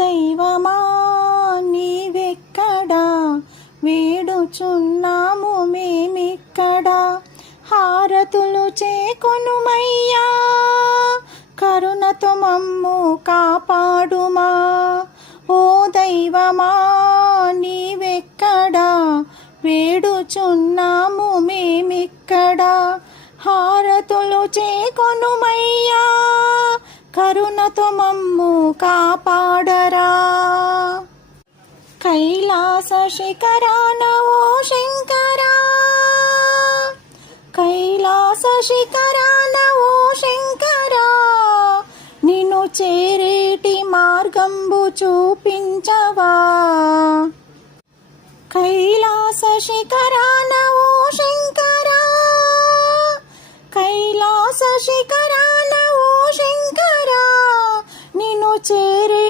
దైవమా నీవెక్కడా, వేడుచున్నాము మేమిక్కడ. హారతులు చేకొనుమయ్యా, కరుణతో మమ్ము కాపాడుమా. ఓ దైవమా నీవెక్కడా, వేడుచున్నాము మేమిక్కడ. హారతులు చేకొనుమయ్యా, కరుణతో మమ్ము కాపాడరా. కైలాస శిఖరాన ఓ శంకరా, కైలాస శిఖరాన ఓ శంకరా, నిన్ను చేరేటి మార్గంబు చూపించవా. కైలాస శిఖరాన ఓ శంకరా, కైలాస శిఖరాన ఓ శంకరా, నిన్ను చేరే